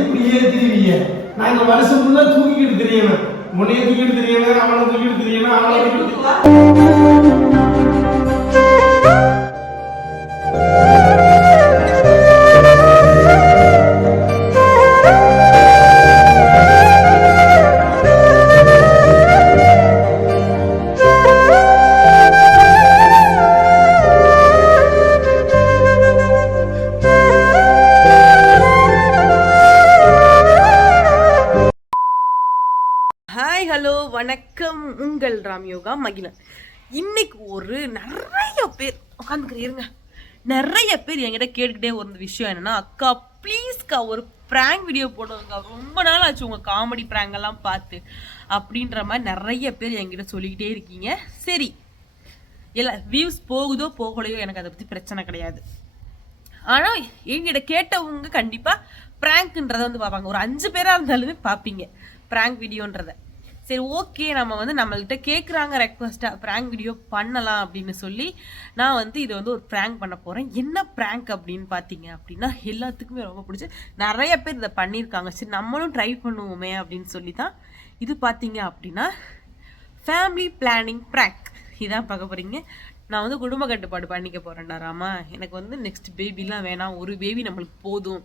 இப்படியே திரிவீங்க. நாங்க வருஷம் ஃபுல்லா தூக்கிக்கிட்டு தெரியணும். உன்னைய தூக்கிட்டு தெரியணும், அவனை தூக்கிட்டு தெரியணும், அவனை தூக்கிட்டு ஹாய் ஹலோ வணக்கம், உங்கள் ராம்யோகா மகிழன். இன்னைக்கு ஒரு நிறைய பேர் உட்காந்துக்கிறீங்க, நிறைய பேர் என்கிட்ட கேட்டுக்கிட்டே ஒரு விஷயம் என்னன்னா, அக்கா ப்ளீஸ்க்கா ஒரு ப்ராங்க் வீடியோ போடுவாங்க, ரொம்ப நாள் ஆச்சு உங்கள் காமெடி ப்ராங்க் எல்லாம் பார்த்து அப்படின்ற மாதிரி நிறைய பேர் என்கிட்ட சொல்லிக்கிட்டே இருக்கீங்க. சரி, எல்லாம் வியூஸ் போகுதோ போகலையோ எனக்கு அதை பற்றி பிரச்சனை கிடையாது. ஆனால் என்கிட்ட கேட்டவங்க கண்டிப்பாக ப்ராங்க்ன்றதை வந்து பார்ப்பாங்க. ஒரு 5 பேராக இருந்தாலுமே பார்ப்பீங்க ப்ராங்க் வீடியோன்றதை. சரி, ஓகே, நம்ம வந்து நம்மள்கிட்ட கேட்குறாங்க ரெக்வஸ்ட்டாக ப்ராங்க் வீடியோ பண்ணலாம் அப்படின்னு சொல்லி நான் வந்து இதை வந்து ஒரு ப்ராங்க் பண்ண போகிறேன். என்ன ப்ராங்க் அப்படின்னு பார்த்தீங்க அப்படின்னா, எல்லாத்துக்குமே ரொம்ப பிடிச்சி நிறைய பேர் இதை பண்ணியிருக்காங்க. சரி, நம்மளும் ட்ரை பண்ணுவோமே அப்படின்னு சொல்லி தான் இது பார்த்தீங்க அப்படின்னா ஃபேமிலி பிளானிங் ப்ராங்க் இதான் பார்க்க போகிறீங்க. நான் வந்து குடும்ப கட்டுப்பாடு பண்ணிக்க போகிறேன்டா ராமா. எனக்கு வந்து நெக்ஸ்ட் பேபிலாம் வேணாம், ஒரு பேபி நம்மளுக்கு போதும்,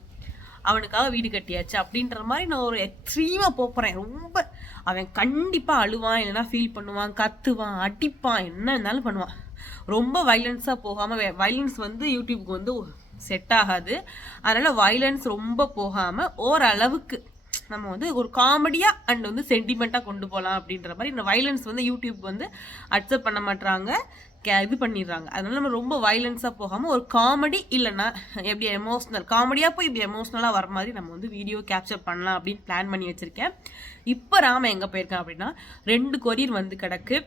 அவனுக்காக வீடு கட்டியாச்சு அப்படின்ற மாதிரி நான் ஒரு எக்ஸ்ட்ரீமாக போகிறேன். ரொம்ப அவன் கண்டிப்பாக அழுவான், இல்லைன்னா ஃபீல் பண்ணுவான், கத்துவான், அடிப்பான், என்ன இருந்தாலும் பண்ணுவான். ரொம்ப வைலன்ஸாக போகாமல், வைலன்ஸ் வந்து யூடியூப்க்கு வந்து செட் ஆகாது. அதனால் வைலன்ஸ் ரொம்ப போகாமல் ஓரளவுக்கு நம்ம வந்து ஒரு காமெடியாக அண்ட் வந்து சென்டிமெண்ட்டாக கொண்டு போகலாம் அப்படின்ற மாதிரி. இந்த வைலன்ஸ் வந்து யூடியூப் வந்து அக்செப்ட் பண்ண மாட்டுறாங்க, இது பண்ணிடுறாங்க. அதனால நம்ம ரொம்ப வைலன்ஸாக போகாமல் ஒரு காமெடி இல்லைன்னா எப்படி எமோஷ்னல் காமெடியாக போய் இப்படி எமோஷ்னலாக வர மாதிரி நம்ம வந்து வீடியோ கேப்சர் பண்ணலாம் அப்படின்னு பிளான் பண்ணி வச்சுருக்கேன். இப்போ ராம எங்கே போயிருக்கேன் அப்படின்னா, 2 கொரியர் வந்து கிடக்கு.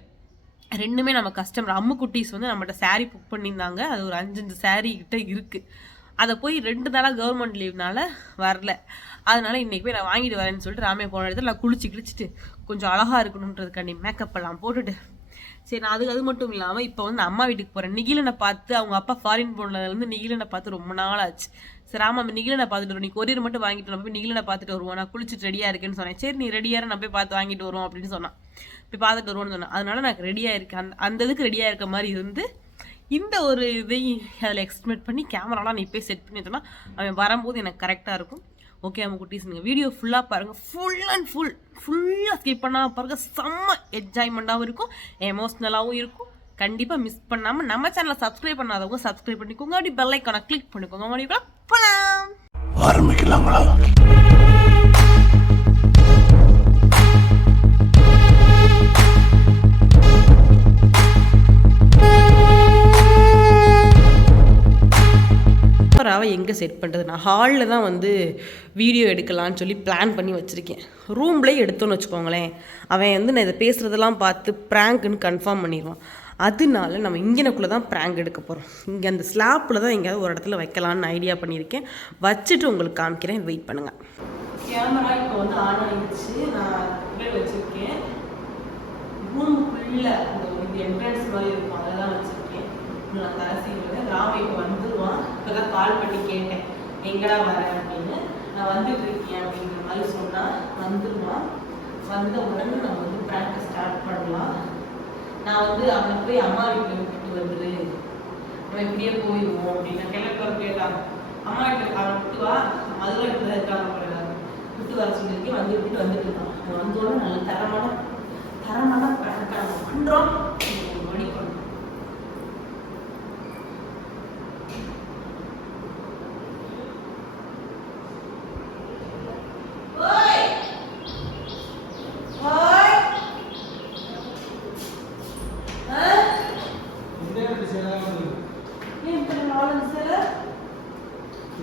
2மே நம்ம கஸ்டமர் அம்முக்குட்டீஸ் வந்து நம்மகிட்ட சாரீ புக் பண்ணியிருந்தாங்க. அது ஒரு 5 சாரீ கிட்ட இருக்குது. அதை போய் 2 நாளாக கவர்மெண்ட் லீவ்னால வரல. அதனால இன்றைக்கி போய் நான் வாங்கிட்டு வரேன்னு சொல்லிட்டு ராமே போன இடத்துல நான் குளிச்சுட்டு கொஞ்சம் அழகாக இருக்கணுன்றதுக்காண்டி மேக்கப் எல்லாம் போட்டுட்டு, சரி நான் அது மட்டும் இல்லாமல் இப்போ வந்து அம்மா வீட்டுக்கு போகிறேன். நிகிலனை பார்த்து, அவங்க அப்பா ஃபாரின் போனதுலேருந்து நிகிலனை பார்த்து ரொம்ப நாள் ஆச்சு. சரி ஆமாம், நிகிலனை பார்த்துட்டு வரும், நீ கொரியர் மட்டும் வாங்கிட்டு நம்ம போய் நிகிலனை பார்த்துட்டு வருவோம், நான் குளிச்சுட்டு ரெடியாக இருக்கேன்னு சொன்னேன். சரி நீ ரெடியாக நான் போய் பார்த்து வாங்கிட்டு வருவோம் அப்படின்னு சொன்னான். போய் பார்த்துட்டு வருவோன்னு சொன்னேன். அதனால நான் ரெடியாக இருக்கேன், அந்த இதுக்கு ரெடியாக இருக்க மாதிரி இருந்து இந்த ஒரு இதையும் அதில் எக்ஸ்பிளைன் பண்ணி கேமராலாம் நீ போய் செட் பண்ணி சொன்னால் அவன் வரும்போது எனக்கு கரெக்டாக இருக்கும். ஓகே நம்ம குட்டீஸ், நீங்கள் வீடியோ ஃபுல்லாக பாருங்கள், ஃபுல்லாக ஸ்கிப் பண்ணாமல் பாருங்கள். செம்ம என்ஜாய்மெண்ட்டாகவும் இருக்கும், எமோஷ்னலாகவும் இருக்கும். கண்டிப்பாக மிஸ் பண்ணாமல் நம்ம சேனலை சப்ஸ்கிரைப் பண்ணாதவங்க சப்ஸ்கிரைப் பண்ணிக்கோங்க, அப்படி பெல் ஐக்கானை கிளிக் பண்ணிக்கோங்க. மறுபடியும் போகலாம், ஆரம்பிக்கலாங்களா? கேமராவை எங்கே செட் பண்ணுறது? நான் ஹாலில் தான் வந்து வீடியோ எடுக்கலான்னு சொல்லி பிளான் பண்ணி வச்சுருக்கேன். ரூம்லேயே எடுத்தோன்னு வச்சுக்கோங்களேன், அவன் வந்து நான் இதை பேசுகிறதெல்லாம் பார்த்து ப்ராங்க்னு கன்ஃபார்ம் பண்ணிடுவான். அதனால நம்ம இங்கனக்குள்ளே தான் ப்ராங்க் எடுக்க போகிறோம். இங்கே அந்த ஸ்லாப்பில் தான் எங்கேயாவது ஒரு இடத்துல வைக்கலான்னு ஐடியா பண்ணியிருக்கேன். வச்சுட்டு உங்களுக்கு காமிக்கிறேன், வெயிட் பண்ணுங்கள். கேமரா இப்போ வந்து ஆன் ஆகிடுச்சு, நான் வச்சுருக்கேன். ரூமுக்குள்ளே இந்த என்ட்ரன்ஸ் மாதிரி இருக்கும், அதெல்லாம் வச்சுருக்கேன். நான் கடைசியில் ராம இப்போ வந்துடுவான். இப்போ தான் கால் பண்ணி கேட்டேன், எங்கடா வரேன் அப்படின்னு. நான் வந்துட்டு இருக்கேன் அப்படிங்கிற மாதிரி சொன்னால் வந்துடுவான். வந்த உடனே நம்ம வந்து ப்ராக்டிஸ் ஸ்டார்ட் பண்ணலாம். நான் வந்து அவனை போய் அம்மா வீட்டில் விட்டுட்டு வந்துடு, நம்ம இப்படியே போயிடுவோம் அப்படின்னு கிளம்பி கேட்டாங்க. அம்மா வீட்டில் அவனை விட்டு வா, அதுவும் இப்படி இருக்காங்க, விட்டு வர சொல்லியிருக்கேன். வந்து விட்டு வந்துட்டு இருக்கான். வந்தோட நல்ல தரமான ப்ராங்காக நம்ம பண்ணுறோம். மணி பண்ணுறோம்.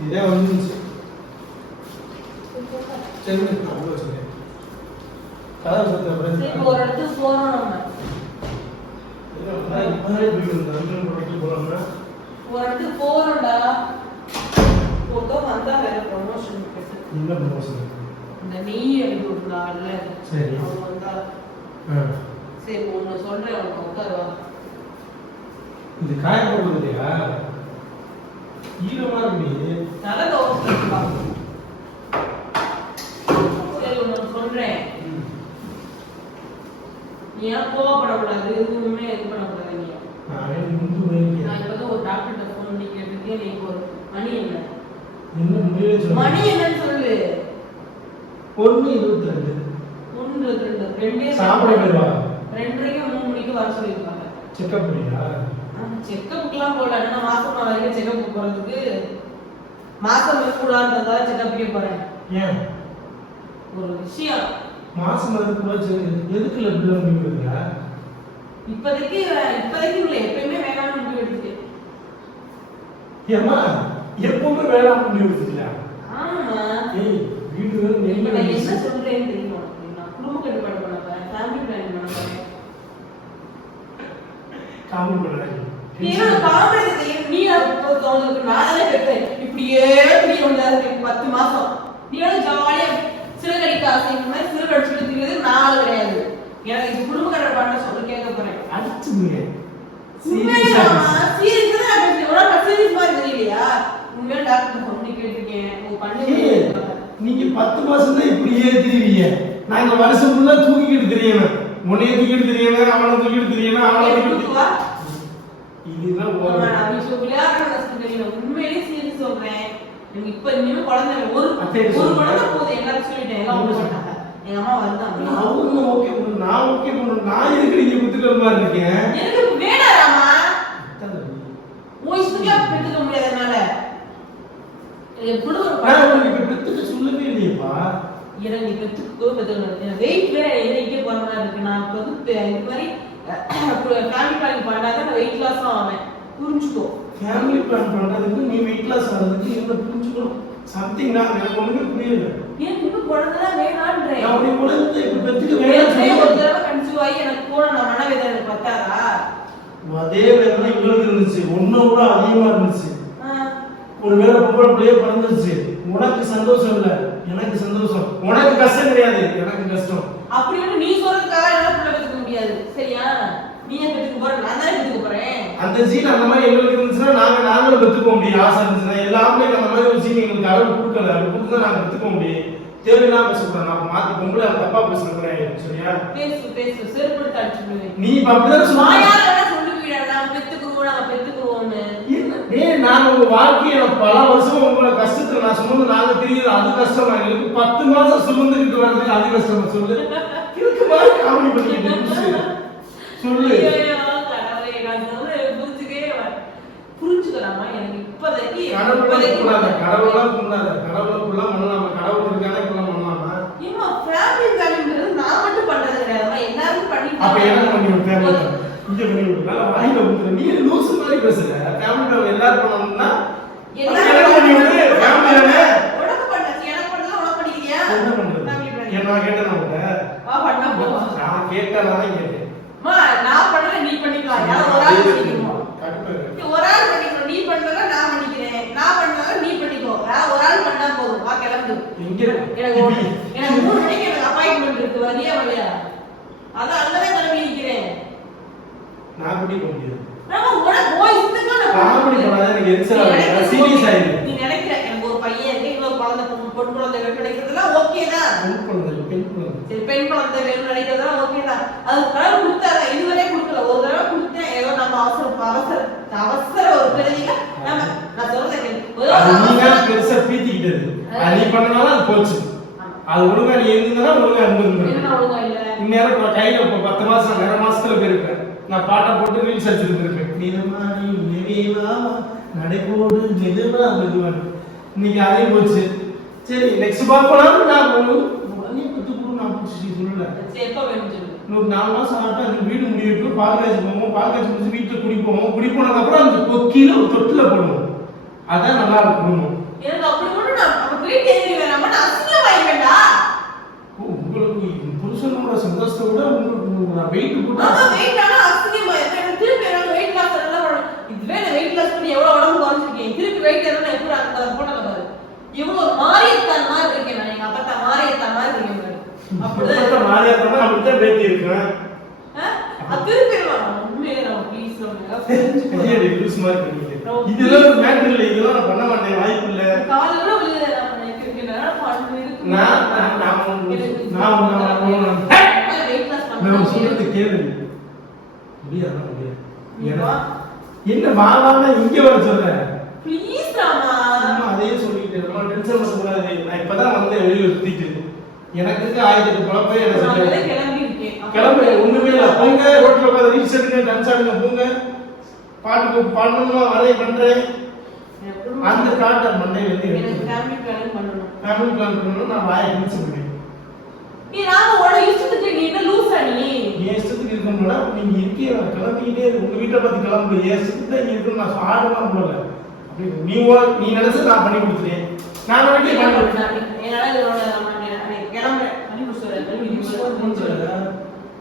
இதே வந்துச்சு. சரி கதை சொல்லுங்க. ஒரு இடத்துக்கு போகிறோம், ஒரு இடத்துக்கு போகிறோம்டா. போட்டோ வந்தால் வேற ப்ரொமோஷன். என்ன ப்ரொமோஷன்? இந்த நெய் எழுதி விட்டுருந்தாங்கல்ல, சரி அவங்க வந்தா. சரி ஒன்று சொல்கிறேன், அவனுக்கு உட்காருவா. இது காய போடுறது இல்லையா? ஈரமாக இருக்கு. நல்ல தோசை சொல்றேன். நீ ஏன் கோவப்படக்கூடாது, எதுவுமே இது பண்ணக்கூடாது. நீ நான் இப்பதான் ஒரு டாக்டர்கிட்ட ஃபோன் பண்ணி கேட்டிருக்கேன். நீ ஒரு மணி என்ன மணி என்னன்னு சொல்லு. 1:22 ரெண்டே சாப்பிட போயிடுவா. 2:30 3 மணிக்கு வர சொல்லிருக்காங்க. செக்அப் பண்ணியா? செக்அப்க்குலாம் போகல. நான் மாசம் வரைக்கும் செக்அப் போறதுக்கு மாசம் இருக்கக்கூடாதுன்றதா செக்அப்புக்கே போறேன். ஏன் ஒரு விஷயம் மாசம் இருக்கக்கூடாது எதுக்குள்ள பிள்ளை முடிவுங்க? இப்போதைக்கு இல்லை, எப்பயுமே வேணாம்னு முடிவு எடுத்துட்டேன். ஏமா எப்பவுமே வேணாம் முடிவு எடுத்துட்டியா? ஆமா. ஏய் வீடு நான் என்ன சொல்றேன்னு தெரியும். நான் குடும்ப கட்டுப்பாடு பண்ண போறேன், ஃபேமிலி பிளான் பண்ண போறேன். காமெடி பண்றாங்க. நீ உங்களுக்கு நானே பெற்றேன். இப்படியே இப்படி வந்தாரு 10 மாசம். நீங்களும் ஜாலியா சிறுகடிக்க ஆசைங்க மாதிரி சிறுகடிச்சுட்டு இருக்கிறது நாள் கிடையாது. எனக்கு இது குடும்ப கட்டுப்பாடு சொல்ல கேட்க போறேன். அடிச்சுங்க. சீரியஸா சீரியஸ் மாதிரி தெரியலையா? உண்மையா டாக்டர் சொல்லி கேட்டிருக்கேன். நீங்க 10 மாசம் தான் இப்படியே தெரியுவீங்க. நான் இந்த வருஷம் ஃபுல்லா தூக்கிக்கிட்டு தெரியணும். உன்னைய தூக்கிட்டு தெரியணும், அவனை தூக்கிட்டு தெரியணும், அவனை தூக்கிட்டு இதுதான் நான் உண்மையிலேயே சீரியஸ் சொல்றேன். எனக்கு இப்ப இன்னும் குழந்தை ஒரு குழந்தை போதும். எல்லாரும் சொல்லிட்டேன். எல்லாம் ஒண்ணு சொன்னாங்க. எங்க அம்மா வருதாங்க. அவங்க ஓகே பண்ணு, நான் ஓகே பண்ணு. நான் எதுக்கு நீங்க குத்துக்கிற மாதிரி இருக்கேன்? எனக்கு வேணாமா? ஓய்ஸ்க்குள்ள பெத்துக்க முடியாது என்னால. எப்படி ஒரு நான் இப்ப பெத்துக்க சொல்லவே இல்லையேப்பா. எனக்கு நீ பெத்துக்க வெயிட் வேற இங்கே போற மாதிரி இருக்கு. நான் இப்ப வந்து இந்த மாதிரி ஃபேமிலி பிளான் பண்ணாதான் நான் வெயிட் லாஸ் ஆவேன். புரிஞ்சுக்கோ. ஃபேமிலி பிளான் பண்றதுக்கு நீ வெயிட் லாஸ் ஆகிறதுக்கு என்ன புரிஞ்சுக்கணும்? சம்திங் நான் எனக்கு ஒண்ணுமே புரியல. ஏன் இன்னும் குழந்தைலாம் வேணான்றேன். நான் அப்படி குழந்தை இப்ப பெத்துக்க வேணாம். ஒரு தடவை கன்சீவ் ஆகி எனக்கு போன மனவேதனை எனக்கு பத்தாதா? அதே வேதனை இவங்களுக்கு இருந்துச்சு. ஒன்னும் கூட அதிகமா இருந்துச்சு. ஒருவேளை பொம்பளை பிள்ளையே பிறந்துருச்சு. உனக்கு சந்தோஷம் இல்ல, எனக்கு சந்தோஷம். உனக்கு கஷ்டம் கிடையாது, எனக்கு கஷ்டம். அப்படின்னு நீ சொல்றதுக்காக என்னால பிள்ளை பெற்றுக்க முடியாது. சரியா? நீ ஏன் பெற்றுக்க போற? நான் தான் பெற்றுக்க போறேன். அந்த ஜீன் அந்த மாதிரி எங்களுக்கு இருந்துச்சுன்னா நாங்களும் பெற்றுக்க முடியும். ஆசை இருந்துச்சுன்னா எல்லாமே அந்த மாதிரி ஒரு ஜீன் எங்களுக்கு கடவுள் கொடுக்கல. அது கொடுத்து நாங்க பெற்றுக்க முடியும். தேவையில்லாம பேசக்கூடாது. நான் மாத்தி பொம்பளை தப்பா பேசுறேன். சரியா? பேசு செருப்பு அடிச்சுடுவேன். நீ அப்படிதான் சொல்லுவீடா. நான் பெற்றுக்குவோம், நாங்க பெற்றுக்குவோம்னு. நான் உங்க வாழ்க்கையை பல வருஷம் உங்களை கஷ்டத்துல நான் சுமந்து நாங்க தெரியுது. அது கஷ்டமா? எங்களுக்கு 10 மாசம் சுமந்துக்கிட்டு வர்றதுக்கு அது கஷ்டமா? சொல்லு. இருக்கு மாதிரி காமெடி பண்ணிக்கிட்டு சொல்லு. புரிஞ்சுக்கலாமா? எனக்கு இப்போதைக்கு கடவுளெல்லாம் பண்ணலாமா? கடவுள் இருக்கானே இப்பெல்லாம் பண்ணலாமா? ஏமா ஃபேமிலி பிளானிங்கிறது நான் மட்டும் பண்றது கிடையாது. எல்லாரும் பண்ணி அப்ப என்ன பண்ணி ஃபேமிலி இங்க பண்ணி விடுறா? வாயில ஊத்துற நீ லூசு மாதிரி பேசுற. ஃபேமிலி பிளான் எல்லாரும் பண்ணணும்னா எல்லாரும் பண்ணி விடு. ஃபேமிலியானே உனக்கு பண்ணாச்சு, எனக்கு பண்ணல. உனக்கு பண்ணிக்கிறியா? என்ன பண்றது? நான் கேட்டேன் உன்கிட்ட. வா பண்ணா போ. நான் கேட்டதானே கேட்டேன். மா நான் பண்ணல, நீ பண்ணிக்கலாம். யார் ஒரு ஆள் பண்ணிக்கணும். ஒரு ஆள் பண்ணிக்கணும். நீ பண்ணல, நான் பண்ணிக்கிறேன். நான் பண்ணல, நீ பண்ணிக்கோ. ஒரு ஆள் பண்ணா போதும். வா கிளம்பு. எனக்கு 3 மணிக்கு எனக்கு அப்பாயின்ட்மென்ட் இருக்கு. வரியா வரலையா? அதான் அங்கதான் கிளம்பி நிக்கிறேன். நான் கூட்டி போக முடியாது. நான் உனக்கு வாய்ஸ்க்கு நான் காமெடி பண்ணாத. எனக்கு எரிச்சலா இருக்கு. சீரியஸ் ஆயிடு. நீ நினைக்கிற எனக்கு ஒரு பையன் இருக்கு, இன்னொரு குழந்தை பொண்ணு குழந்தை வேணும் நினைக்கிறதுலாம் ஓகே தான். பெண் குழந்தை சரி, பெண் குழந்தை வேணும் நினைக்கிறதுலாம் ஓகே தான். அது கடவுள் கொடுத்தாங்க. இதுவரை கொடுக்கல. ஒரு தடவை கொடுத்தேன். ஏதோ நம்ம அவசர ஒரு பிறவில நம்ம நான் சொல்றேன். நீங்க பெருசா பீத்திக்கிட்டது. நீ பண்ணனால அது போச்சு. அது ஒழுங்கா நீ இருந்தனா ஒழுங்கா இருந்திருந்தேன். என்ன ஒழுங்கா இல்ல? இந்நேரம் கையில 10 மாசம் 2 மாசத்துல போயிருப்பேன். நான் பாட்டை போட்டு ரீல்ஸ் அடிச்சிருப்பேன். நீலமாடி நெறிவா நடைபோடு மெதுவா மெதுவான். இன்னைக்கு அதே போச்சு. சரி நெக்ஸ்ட் பார்க்கலாம். நான் உடனே பத்து கூட நான் பிடிச்சி சொல்லல. சரி எப்ப வேணும் சொல்லு. இன்னொரு 4 மாசம் ஆட்டா அந்த வீடு முடிவிட்டு பால்காய்ச்சி போவோம். பால்காய்ச்சி முடிச்சு வீட்டுல குடிப்போம். குடிப்போனதுக்கு அப்புறம் அந்த கொக்கில ஒரு தொட்டில போடுவோம். அதான் நல்லா இருக்கும். எனக்கு அப்படி ஒண்ணு நான் அப்ப வீட்டு ஏறி வேணாமா? நான் அசிங்கம் வாங்கிட்டா. உங்களுக்கு புருஷனோட சந்தோஷத்தை விட உங்களுக்கு நான் வெயிட் போட்டா வெயிட் ஆனா அசிங்கமா இருக்கு. திருப்பி நான் வெயிட் லாஸ் எல்லாம் இதுவே நான் வெயிட் லாஸ் பண்ணி எவ்வளவு உடம்பு குறைஞ்சிருக்கேன். திருப்பி வெயிட் ஏறணும் எப்படி அந்த போட்டல பாரு. இவ்வளவு மாரியத்தான் மாதிரி இருக்கேன். நான் எங்க அப்பா தான் மாரியத்தான் மாதிரி இருக்கேன். அப்படிதான் மாரியத்தான் அப்படிதான் பேத்தி இருக்கேன். திருப்பி உண்மையிலே நான் ப்ளீஸ் சொல்லுங்க. ஏய் ரிவ்யூஸ் மாதிரி பண்ணீங்க. இதெல்லாம் ஒரு மேட்டர் இல்ல. இதெல்லாம் நான் பண்ண மாட்டேன். வாய்ப்பு இல்ல. காலையில விழுதல நான் நினைக்கிறேன். நான் நம்ம சொல்றது கேளு. என்ன வாவானா இங்க வர சொல்ற? ப்ளீஸ் ராமா. அதையே சொல்லிட்டு ரொம்ப டென்ஷன் பண்ணக்கூடாது. நான் இப்பதான் வந்தேன் வெளியில சுத்திட்டு. எனக்கு இருக்க 1008 குழப்பம் எனக்கு கிளம்பி இருக்கேன். கிளம்பு ஒண்ணுமே இல்ல. போங்க ரோட்ல உட்கார்ந்து ரீல்ஸ் எடுங்க, டான்ஸ் ஆடுங்க, போங்க. பாட்டு பாடணுமா வரைய பண்றேன். அந்த காட்ட மண்டே வந்து எனக்கு ஃபேமிலி பிளானிங் பண்ணனும். ஃபேமிலி பிளான் பண்ணனும். நான் வாயை கிழிச்சு விடுவேன். நீ ராமா ஓட இஷ்டத்துக்கு நீ என்ன லூசா நீ? ஏன் இஷ்டத்துக்கு இருக்கணும்னா நீங்க இருக்கீங்க கிளம்பிட்டே உங்க வீட்டை பார்த்து கிளம்பு. ஏன் இஷ்டத்துக்கு தான் இருக்கணும். நான் ஆடலாம் போல. அப்படி நீ நினைச்சு நான் பண்ணி கொடுத்துட்டேன். நான் நினைக்க பண்ணேன். என்னால இதோட கிளம்புறேன். பண்ணி கொடுத்துறேன்.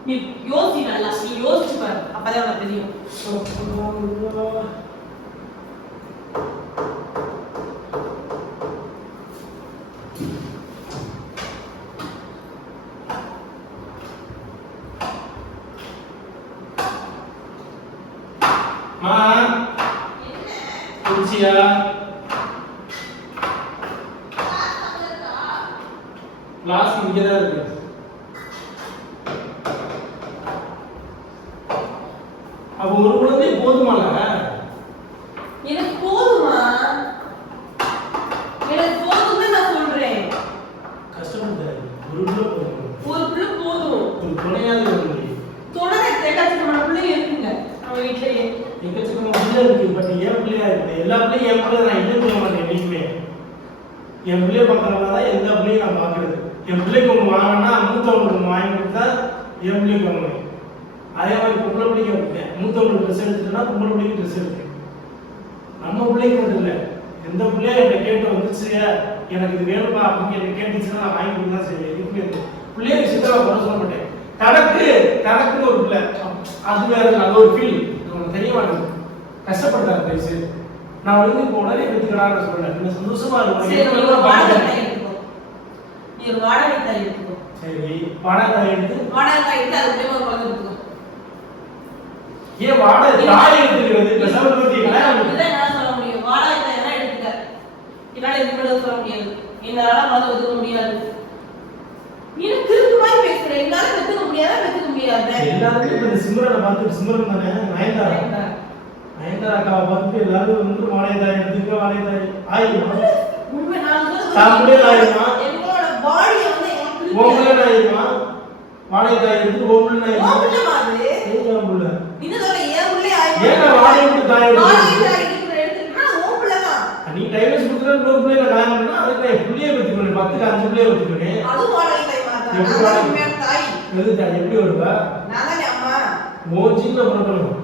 நீ யோசி நல்லா. நீ யோசிச்சு பாரு. அப்பதான் உனக்கு தெரியும். மா குச்சியா கிளாஸ் இங்க தான் இருக்கு. அப்ப ஒரு குழந்தை போதுமால? எனக்கு போதுமா? எனக்கு போதும்னு நான் சொல்றேன். கஷ்டப்படாத. ஒரு புள்ள போதும். ஒரு புள்ள போதும். ஒரு துணையாவது இருக்கு. துணை எக்கச்சக்கமான பிள்ளைங்க இருக்குங்க நம்ம வீட்லயே. எக்கச்சக்கமான பிள்ளை இருக்கு. பட் ஏன் பிள்ளையா இருக்கு? எல்லா பிள்ளையும் என் பிள்ளை நான் இல்லைன்னு சொல்ல மாட்டேன். நீங்களே என் பிள்ளைய பார்க்கறவங்க தான் எல்லா பிள்ளையும் நான் பார்க்கறது. என் பிள்ளைக்கு ஒன்று வாங்கினா மூத்தவங்களுக்கு ஒன்று வாங்கி கொடுத்தா என் பிள்ளைக்கு வாங்குவேன். அதே மாதிரி பொம்பளை பிள்ளைக்கு வைப்பேன். மூத்தவங்களுக்கு ட்ரெஸ் எடுத்துட்டேன்னா பொம்பளை பிள்ளைக்கு ட்ரெஸ் எடுப்பேன். நம்ம பிள்ளைக்கு மட்டும் இல்லை, எந்த பிள்ளைய என்னை கேட்டு வந்துச்சு எனக்கு இது வேணும்பா அப்படின்னு என்னை கேட்டுச்சுன்னா நான் வாங்கி கொடுத்தா சரி. இதுக்கு பிள்ளைய விஷயத்த நான் சொல்ல மாட்டேன். தனக்குன்னு ஒரு பிள்ளை அது வேற. அது ஒரு ஃபீல் உங்களுக்கு தெரிய மாட்டேங்குது. கஷ்டப்படுறாரு பேசு. நான் வந்து இப்போ உடனே எடுத்துக்கலாம்னு சொல்றேன். நீங்க சந்தோஷமா இருக்கும். நீ ஒரு வாடகை தாய் எடுத்துக்கோ. சரி வாடகை தாய் எடுத்து அதுக்கு ஒரு குழந்தை எடுத்துக்கோ. ஏன் வாடகை தாய் எடுத்துக்கிறது? கஷ்டப்பட்டு பார்த்தீங்களா? இதுதான் நான் சொல்ல முடியும். வாடகை தாய் என்ன எடுத்துக்க. என்னால இது சொல்ல முடியாது. என்னால குழந்தை எடுத்துக்க முடியாது. நீ திருப்பி மாதிரி பேசுற. என்னால எடுத்துக்க முடியாது. எல்லாருக்கும் இந்த சிம்ரனை பார்த்து சிம்ரன் தானே நயன்தாரா அக்காவை பார்த்துட்டு எல்லாரும் வந்து வாடகை தாய் எடுத்துக்க வாடகை தாய் ஆயிடுமா? உண்மை நான் தாம்பளே ஆயிடுமா? என்னோட பாடியை வந்து ஓம்பளே ஆயிடுமா? வாடகை தாய் எடுத்து ஓம்பளே ஆயிடுமா? ஓம்பளே மாதிரி ஏன் ஓம்பளே? நீங்க சொல்ற ஏன் உள்ளே ஆயிடுமா? ஏன் வாடகை எடுத்து தாய் எடுத்துனா ஓம்பளே தான். நீ டைவர்ஸ் கொடுத்தா இன்னொரு பிள்ளைய நான் பண்ணா அதுக்கு நான் புள்ளைய வெச்சுக்கணும். 10க்கு 5 புள்ளைய வெச்சுக்கணும். அது வாடகை தாய் மாதிரி. நான் உண்மையான தாய். எது தாய் எப்படி வருவா? நான் தானே அம்மா. ஓ ஜீன்ல பிறக்கணும்.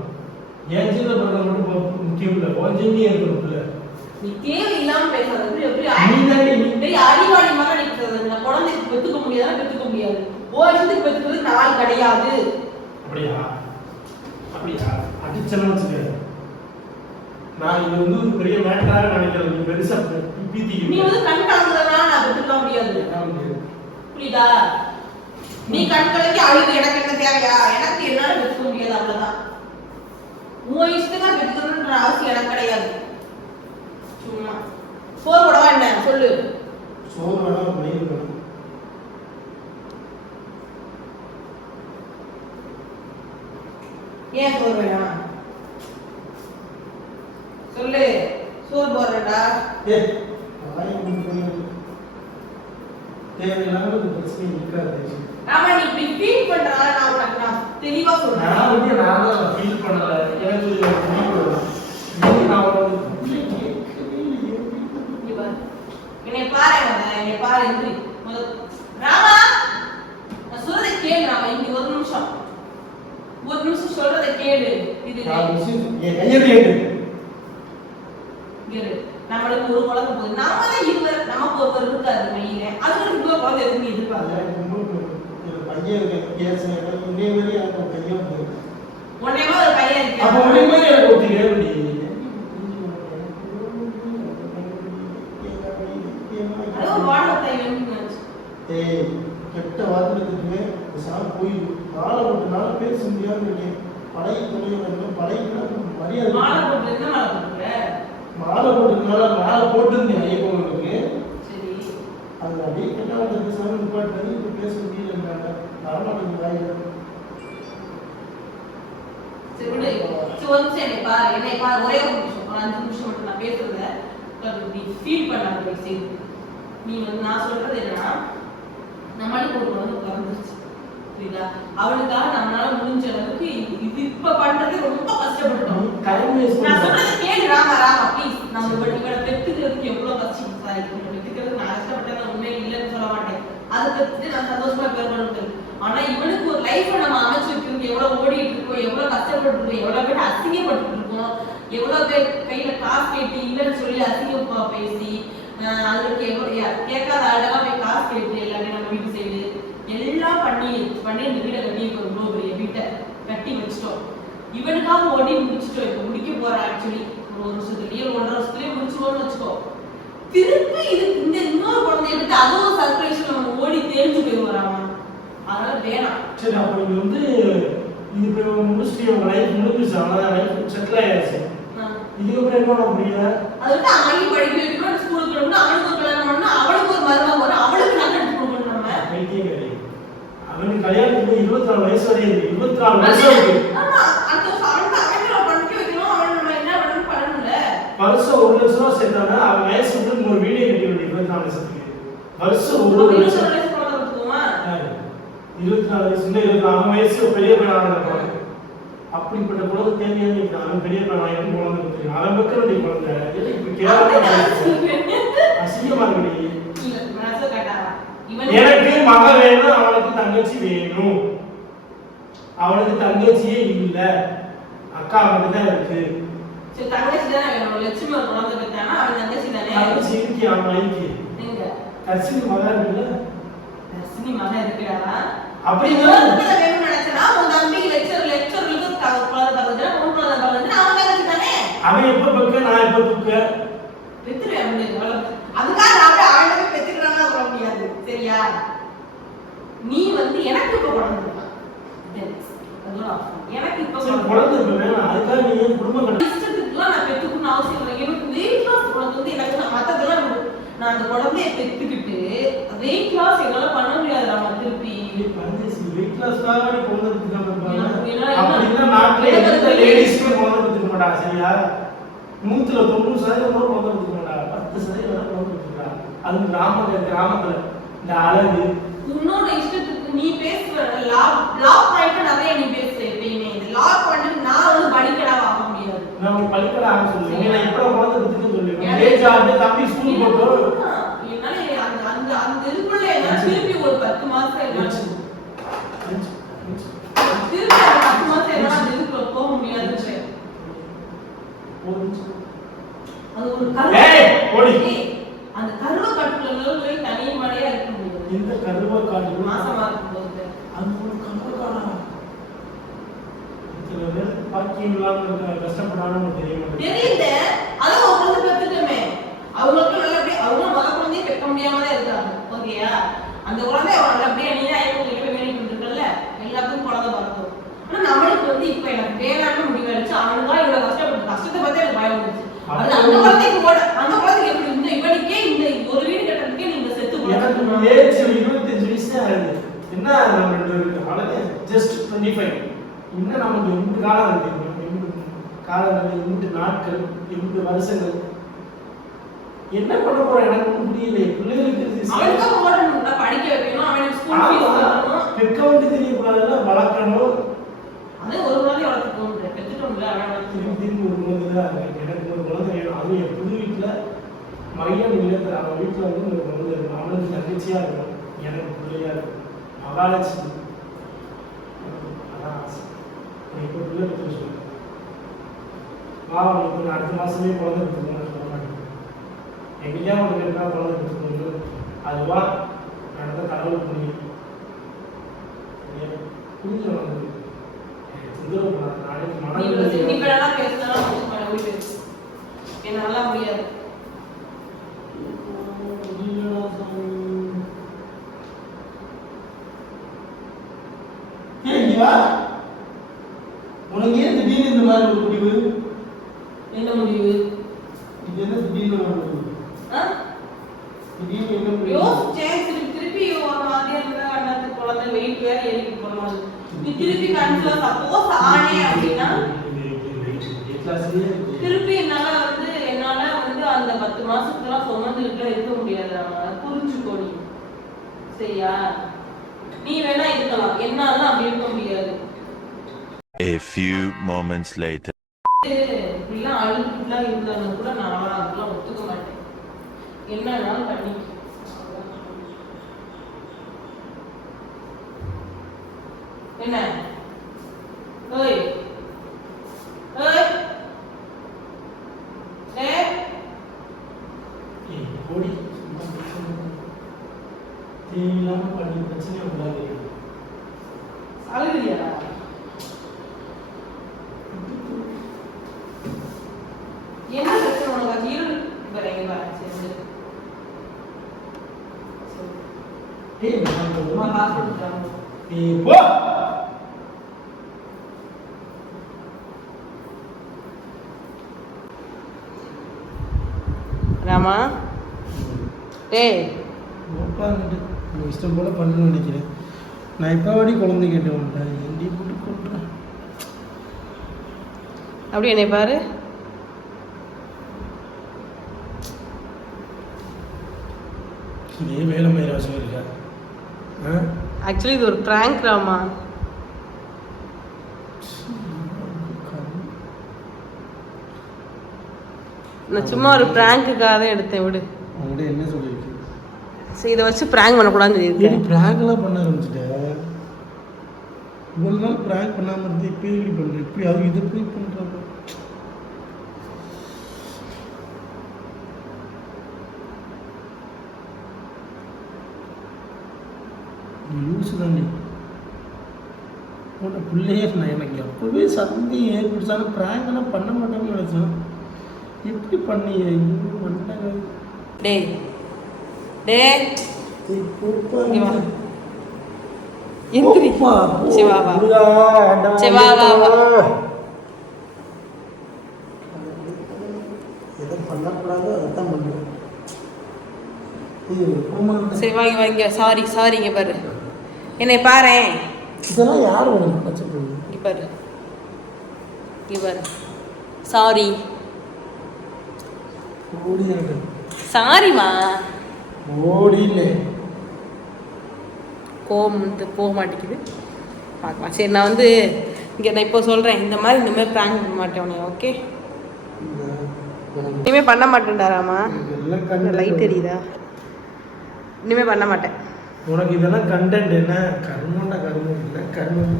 ஏன் ஜீன்ல பிறக்க மட்டும் முக்கியம் இல்ல. ஓ ஜீன்லயே இருக்கணும் பிள்ளை. நீ தேவையில்லாம பேசாத. எப்படி நீ அடிவாடி மாதிரி நிக்கிறது. நான் குழந்தைக்கு பெத்துக்க முடியாது. ஓ இடத்துக்கு பெத்துக்கிறது நாள் கிடையாது. அப்படியா அடிச்சனா வச்சுக்க. நான் இது வந்து ஒரு பெரிய மேட்டராக நினைக்கிறேன். நீ பெருசா பீத்தி நீ வந்து கண் கலங்குறதுனால நான் பெத்துக்க முடியாது. புரியுதா? நீ கண் கலங்கி அழுது எனக்கு என்ன தேவையா? எனக்கு என்னால பெத்துக்க முடியாது. அவ்வளவுதான். உன் இஷ்டமா பெத்துக்கணுன்ற அவசியம் எனக்கு கிடையாது. சும்மா சோறு போடவா என்ன சொல்லு. சோறு வேணாம் மயில் வேணும். ஏன் சோறு வேணாம் சொல்லு. சோறு போடுறேன்டா. தேவையில்லாம ஒரு பிரச்சனை இருக்காது. ஆமா நீ இப்படி ஃபீல் பண்றனால நான் உனக்கு தெளிவா சொல்றேன். நான் ஃபீல் பண்ணல. எனக்கு என்னை பாரு எந்திரி. ராமா நான் சொல்றதை கேளு. ராமா இங்க ஒரு நிமிஷம் சொல்றதை கேளு. இது நம்மளுக்கு ஒரு குழந்தை போகுது. நாம தான் இருவர் நமக்கு ஒருவர் இருக்காரு மையில. அதுக்கு இன்னொரு குழந்தை எதுக்கு எதிர்பார்க்க? உடனே ஒரு பையன் இருக்கு. கெட்ட வார்த்தை சார் போய் மாலை போட்டனால பேச முடியாதுன்னு இருக்கேன். பழைய தொழில் பழைய மரியாதை. மாலை போட்டுருந்தேன். மாலை போட்டிருந்தேன் ஐயப்பனுக்கு. சரி அது அப்படியே கெட்ட வார்த்தை பேசாம நிப்பாட்டு பேச முடியலன்றாங்க. வரமாட்டேங்குது வாயில. சரி விடு. சரி ஒரு நிமிஷம் என்னை பாரு ஒரே ஒரு நிமிஷம், ஒரு 5 நிமிஷம் மட்டும் நான் பேசுறத நீ ஃபீல் பண்ணாத சரி. நீ வந்து நான் சொல்றது என்னன்னா, நம்மளுக்கு ஒரு குழந்தை பிறந்துருச்சு புரியுதா? அவளுக்காக நம்மளால முடிஞ்ச அளவுக்கு இது இப்ப பண்றது ரொம்ப கஷ்டப்பட்டோம். நான் சொல்றது கேளு ராமா ப்ளீஸ். நம்ம இவளை பெத்துக்கிறதுக்கு எவ்வளவு கஷ்டம். பெத்துக்கிறதுக்கு நான் கஷ்டப்பட்டது உண்மை இல்லைன்னு சொல்ல மாட்டேன். அதை பெற்றுட்டு நான் சந்தோஷமா பேர். ஆனா இவனுக்கு ஒரு லைஃப நம்ம அமைச்சு வைக்கிறதுக்கு எவ்வளவு ஓடிட்டு இருக்கோம், எவ்வளவு கஷ்டப்பட்டு இருக்கோம், எவ்வளவு பேர் அசிங்கப்பட்டு இருக்கோம், எவ்வளவு பேர் கையில காசு கேட்டு இல்லைன்னு சொல்லி அசிங்கப்பா பேசி அதுக்கு கேட்காத ஆளுதான் போய் காசு கேட்டு எல்லாமே நம்ம வீட்டு சைடு எல்லாம் பண்ணி இந்த வீடை கட்டி இவ்வளவு பெரிய வீட்டை கட்டி வச்சுட்டோம். இவனுக்காக ஓடி முடிச்சுட்டோம். இப்ப முடிக்க போறேன் ஆக்சுவலி ஒரு வருஷத்துலயே 1.5 வருஷத்துலயே முடிச்சுவோம்னு வச்சுக்கோ. திருப்பி இது இந்த இன்னொரு குழந்தைய எடுத்து அதுவும் சர்ப்ரைஸ் நம்ம ஓடி தேர்ந்து போயிடுவாராமா. அதனால வேணாம். சரி அப்ப நீங்க வந்து இது இப்ப முடிச்சுட்டு உங்க லைஃப் முடிஞ்சிச்சு, அவ்வளவுதான், லைஃப் செட்டில் ஆயாச்சு. இதுக்கப்புறம் என்ன பண்ண முடியல? அதுக்கு அவனையும் படிக்க வைக்கணும், ஸ்கூலுக்கு போகணும், அவனுக்கு ஒரு கல்யாணம் பண்ணணும், அவளுக்கு ஒரு மருமகன் வரும், அவளுக்கு நகை எடுத்து கொடுக்கணும். நம்ம அவனுக்கு கல்யாணத்துக்கு 24 வயசு வரை இருக்கு. 24 வருஷம் இருக்கு. ஆமா அந்த அவனுக்கு அவனை படிக்க வைக்கணும். அவன் நம்ம என்ன பண்ணணும்ல வருஷம் 1 லட்சம் ரூபாய் சேர்த்தானா அவன் வயசுக்கு ஒரு வீடியோ கட்டி வேண்டிய 24 வருஷத்துக்கு வருஷம் 1 லட்சம். 24 வயசு இந்த 24 வயசு பெரிய பையனாக இருப்பாங்க. அப்படிப்பட்ட குழந்தை தேவையான அவன் பெரிய பையன் குழந்தை கொடுத்துருக்கான். அவன் பக்கம் வேண்டிய குழந்தை இப்ப கேவலமா அசிங்கமா இருக்கு. எனக்கு மகன் வேணும், அவனுக்கு தங்கச்சி வேணும். அவனுக்கு தங்கச்சியே இல்ல, அக்கா மட்டும் தான் இருக்கு. சரி தங்கச்சி தானே வேணும். லட்சுமி ஒரு குழந்தை பெற்றானா அவன் தங்கச்சி தானே. தங்கச்சி இருக்கு, அவன் ஐக்கு எங்க கர்சினி மகன் இருக்குல்ல. கர்சினி மகன் இருக்குடா. அப்படினா வேணும் நினைச்சனா உன் தம்பி லெக்சருக்கு குழந்தை பிறந்தா உன் குழந்தை பிறந்தா அவன் தங்கச்சி தானே. அவன் எப்ப பக்க நான் எப்ப பக்க பெத்துறேன் அவனுக்கு. அதுக்காக நான் ஆண்டவே பெத்துக்கறானா சொல்ல முடியாது. சரியா? நீ வந்து எனக்கு இப்ப குழந்தை இருக்கா. அதுதான் எனக்கு இப்ப குழந்தை வேணும். அதுக்காக நீ குடும்பம் கட்ட இஷ்டத்துக்குலாம் நான் பெத்துக்கணும்னு அவசியம் இல்லை. எனக்கு வெயிட் லாஸ் குழந்தை வந்து எனக்கு மத்ததெல்லாம் நான் அந்த குழந்தைய பெத்துக்கிட்டு வெயிட் லாஸ் என்னால பண்ண முடியாது. நம்ம திருப்பி வெயிட் லாஸ் காக குழந்தை பெத்துக்காம இருப்பாங்க. அப்படின்னா நாட்டுல எந்த லேடிஸ்க்கு குழந்தை பெத்துக்க மாட்டாங்க. சரியா? 190% குழந்தை பெத்துக்க மாட்டாங்க. 10% குழந்தை பெத்துக்கிறாங்க. அது கிராமத்துல இந்த அழகு உன்னோட இஷ்டத்துக்கு நீ பேசுற லா பாயிண்ட் நிறைய நீ பேசுற. எப்பயுமே இந்த லா பாயிண்ட் நான் வந்து படிக்கடா ஆக முடியாது. நான் படிக்கடா ஆக சொல்லுங்க. நான் எப்போ குழந்தை பெத்துக்க சொல்லுவேன். ஏஜ் ஆகுது, தம்பி ஸ்கூல் போறோம். என்னால அந்த இதுக்குள்ள என்னால திருப்பி ஒரு 10 மாசம் என்னாச்சு திருப்பி 10 மாசம் என்னால அந்த இதுக்குள்ள போக முடியாது. அது ஒரு அந்த கருவ காட்டுக்குள்ள போய் தனிய மழையா இருக்க முடியாது. இந்த கருவ காட்டு மாசமா இருக்கும்போது அந்த ஒரு கருவ காடா சில பேர் பாக்கியம் இல்லாம கஷ்டப்படாம தெரியுது. அதான் ஒரு குழந்தை பெற்றுட்டோமே, அவங்களுக்கு நல்லபடியா அவங்க மக குழந்தைய பெற்க முடியாம தான் இருக்காங்க. ஓகேயா? அந்த குழந்தை நல்லபடியா நீ தான் ஐயோ வேலை பண்ணிருக்கல எல்லாத்துக்கும் குழந்தை பிறக்கும். ஆனா நம்மளுக்கு வந்து இப்ப எனக்கு வேளாண்மை முடிவாயிடுச்சு. அவனுக்கு தான் இவ்வளவு கஷ்டத்தை பார்த்து எனக்கு பயம் வந்துச்சு. அது அந்த குழந்தைக்கு எப்படி இந்த இவனுக்கே இந்த ஒரு வீடு கட்டுறதுக்கே நீங்க செத்து போயிடுங்க. ஏஜ் 25 வயசு தான் ஆகுது. என்ன நம்ம ரெண்டு அவ்வளவு ஜஸ்ட் 25. இன்னும் நமக்கு எந்த காலம் இருக்கு, காலங்கள், எந்த நாட்கள், எந்த வருஷங்கள், என்ன பண்ண போற எனக்கு ஒன்றும் புரியல. பிள்ளைகளுக்கு அவனுக்கு ஓடணும், படிக்க வைக்கணும், அவனுக்கு ஸ்கூல் ஃபீஸ் கட்டணும், பெக்கவுண்ட் தெரியக்கூடாதுல வளர்க்கணும். அதே ஒரு குழந்தை வளர்த்து போகணும். பெற்றுட்டோம்ல அவன் திருப்பி ஒரு குழந்தை தான் எனக்கு ஒரு குழந்தை வேணும். அதுவும் என் புது வீட்டுல மையம் இல்லைங்கிற அவன் வீட்டுல வந்து ஒரு குழந்தை இருக்கும். அவனுக்கு தங்கச்சியா இருக்கும், எனக்கு பிள்ளையா இருக்கும். மகாலட்சுமி அதான் ஆசை. இப்போ பிள்ளை பற்றி சொல்லுவேன். இப்போ அடுத்த மாசமே குழந்தை பெற்றுக்கணும்னு சொல்ல மாட்டேன். எங்கேயா உனக்கு இருக்கா குழந்தை பெற்றுக்கணும், அதுவா நடந்த கடவுள் புரியும். புரிஞ்சு வந்து தொந்தரவு பண்ணாது. நாளைக்கு மனம் என்னால முடியாது. உனக்கு ஏன் திடீர்னு இந்த மாதிரி ஒரு முடிவு? என்ன முடிவு? இது என்ன திடீர்னு ஒரு முடிவு? திடீர்னு என்ன முடிவு? திருப்பி ஒரு மாதிரி இருந்தா திருப்பி கன்ஃபார்ம் சப்போஸ் ஆனே அப்படின்னா திருப்பி என்னால வந்து அந்த 10 மாசத்துக்குலாம் சுமந்துக்கிட்டுலாம் இருக்க முடியாது. புரிஞ்சுக்கோ நீ சரியா? நீ வேணா இருக்கலாம், என்னால அப்படி இருக்க முடியாது. A few moments later. இப்படிலாம் அழுதுலாம் இருந்தாலும் கூட நான் அதெல்லாம் ஒத்துக்க மாட்டேன். என்னன்னாலும் பண்ணி என்ன ஓய் ஓய் ஓடி தேவையில்லாம பண்ணி பிரச்சனை உள்ளாது. அழுகுறியா? என்ன பிரச்சனை உனக்கு? இரு வரேங்க வர சரி. டேய் நான் ஹாஸ்பிட்டல் போ. ராமா டேய் உட்காந்துட்டு இஷ்டம் போல பண்ணணும்னு நினைக்கிறேன். நான் இப்போ வாடி குழந்தை கேட்டு வந்தேன். எண்டி போட்டு கொட்டுறேன். அப்படி என்னை பாரு. இதே வேலை மயிராசம் இருக்கா? ஆக்சுவலி இது ஒரு ப்ராங்க் ராமா. நான் சும்மா ஒரு ப்ராங்க்குக்காக தான் எடுத்தேன். விடு. உங்கள்கிட்ட என்ன சொல்லியிருக்கு? சரி இதை வச்சு ப்ராங்க் பண்ணக்கூடாதுன்னு சொல்லியிருக்கேன். ப்ராங்க்லாம் பண்ண ஆரம்பிச்சிட்டேன். இவ்வளோ நாள் ப்ராங்க் பண்ணாமல் இருந்து இப்போ இப்படி பண்ணுறேன். இப்போ அது இதை போய் பண்ணுறாங்க. யூஸ் தானே உன்னோட பிள்ளையே. நான் எனக்கு எப்போவே சந்தேகம் ஏற்படுத்தாலும் ப்ராங்க்லாம் பண்ண மாட்டேன்னு நினச்சேன். எப்படி பண்ணி பண்ணிட்டாங்க? டேய் டேய் எந்திரி. சரி வா வா. சரி வா வா வா. எதை பண்ணக்கூடாதோ அதைத்தான் பண்ணுறேன். சரி வாங்க வாங்க. சாரி சாரிங்க பாரு. என்னை பாரேன். இதெல்லாம் யார் உனக்கு கஷ்டப்படுது? இங்கே பாரு இங்கே பாரு. சாரி ஓடி சாரிம்மா. ஓடிலே கோவம் வந்து போக மாட்டேங்குது. பார்க்கலாம். சரி நான் வந்து இங்கே நான் இப்போ சொல்கிறேன். இந்த மாதிரி ப்ராங்க் பண்ண மாட்டேன் உன்னை. ஓகே இனிமேல் பண்ண மாட்டேன்டாராமா. லைட் எரியுதா? இனிமேல் பண்ண மாட்டேன். உனக்கு இதெல்லாம் கண்டென்ட் என்ன? கர்மண்டா கர்மம் இல்லை கர்மம்.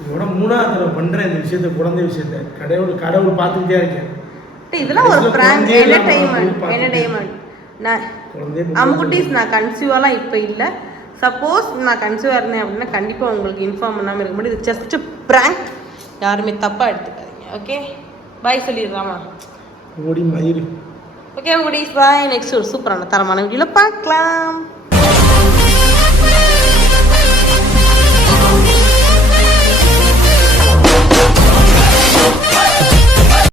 இதோட 3ஆவது தடவை பண்ணுறேன் இந்த விஷயத்த, குழந்தை விஷயத்த. கடவுள் பார்த்துக்கிட்டே இருக்கேன். இதெல்லாம் ஒரு ப்ராங்க், என்டர்டெயின்மெண்ட். நான் அம்முக்குட்டீஸ் நான் கன்சீவாலாம் இப்போ இல்லை. சப்போஸ் நான் கன்சீவாக இருந்தேன் அப்படின்னா கண்டிப்பாக உங்களுக்கு இன்ஃபார்ம் பண்ணாமல் இருக்க முடியும். இது ஜஸ்ட் ப்ராங்க். யாருமே தப்பாக எடுத்துக்காதீங்க. ஓகே பாய் சொல்லிடுறாமா. ஓடி மயிறு. ஓகே அம்முக்குட்டீஸ் பாய். நெக்ஸ்ட் ஒரு சூப்பரான தரமான வீடியோவில் பார்க்கலாம்.